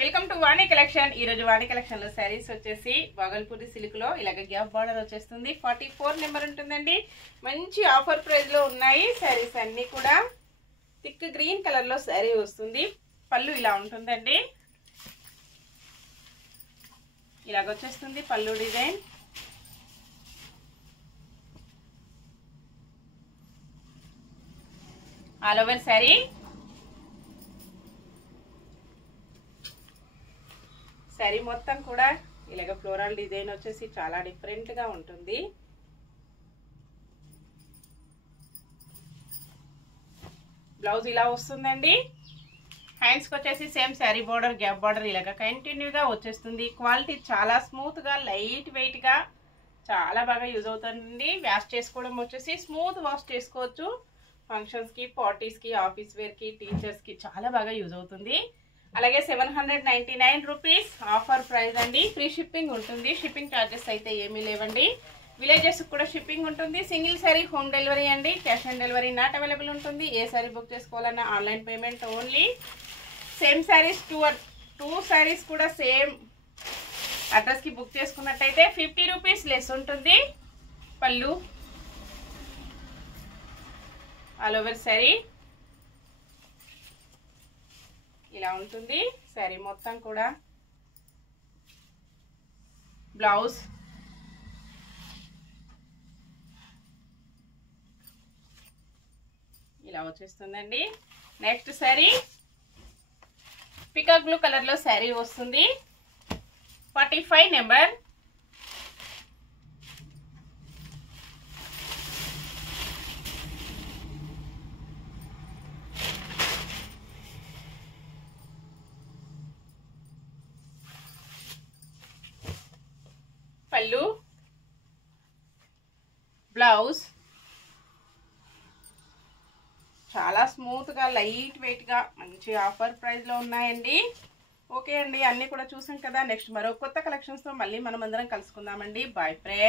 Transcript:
Welcome to Vani collection. ఈ రోజు వాణి collection లో సారీస్ వచ్చేసి బాగల్పూరి సిల్క్ లో ఇలాగ గ్యాప్ బార్డర్ వచ్చేస్తుంది। 44 నెంబర్ ఉంటుందండి। మంచి ఆఫర్ ప్రైస్ లో ఉన్నాయి సారీస్ అన్ని కూడా। థిక్ గ్రీన్ కలర్ లో సారీ వస్తుంది। పళ్ళు ఇలా ఉంటుందండి, ఇలాగ వచ్చేస్తుంది పళ్ళు design. All over sorry sorry మొత్తం కూడా ఇలాగ ఫ్లోరల్ డిజైన్ వచ్చేసి చాలా డిఫరెంట్ గా ఉంటుంది। బ్లౌజ్ ఇలా వస్తుందండి। హ్యాండ్స్ కి వచ్చేసి same sorry border gap border ఇలాగ కంటిన్యూగా వచ్చేస్తుంది। క్వాలిటీ చాలా స్మూత్ గా లైట్ వెయిట్ గా చాలా బాగా యూజ్ అవుతుంది। వాష్ చేసుకోవడం వచ్చేసి స్మూత్ వాష్ చేసుకోవచ్చు। ఫంక్షన్స్ కి, పార్టీస్ కి, ఆఫీస్ వేర్ కి, టీచర్స్ కి చాలా బాగా యూజ్ అవుతుంది। అలాగే 799 రూపీస్ ఆఫర్ ప్రైస్ అండి। ఫ్రీ షిప్పింగ్ ఉంటుంది, షిప్పింగ్ ఛార్జెస్ అయితే ఏమీ లేవండి। విలేజెస్ కూడా షిప్పింగ్ ఉంటుంది। సింగిల్ సారీ హోమ్ డెలివరీ అండి, cash on delivery not available ఉంటుంది। ఏ సారీ బుక్ చేసుకోవాలన్నా online payment only. Same saris two saris కూడా సేమ్ అడ్రస్ కి బుక్ చేసుకున్నట్టయితే 50 రూపీస్ లెస్ ఉంటుంది। పళ్ళు ఆల్ ఓవర్ సారీ ఇలా ఉంటుంది। సారీ మొత్తం కూడా బ్లౌజ్ ఇలా వచ్చేస్తుందండి। Next sorry peacock blue colour లో సారీ వస్తుంది। 45 నెంబర్। పళ్ళు బ్లౌజ్ చాలా స్మూత్ గా లైట్ వెయిట్ గా మంచి ఆఫర్ ప్రైస్ లో ఉన్నాయండి। ఓకే అండి, అన్ని కూడా చూసాం కదా। నెక్స్ట్ మరో కొత్త కలెక్షన్స్ తో మళ్ళీ మనం అందరం కలుసుకుందామండి। Bye friends.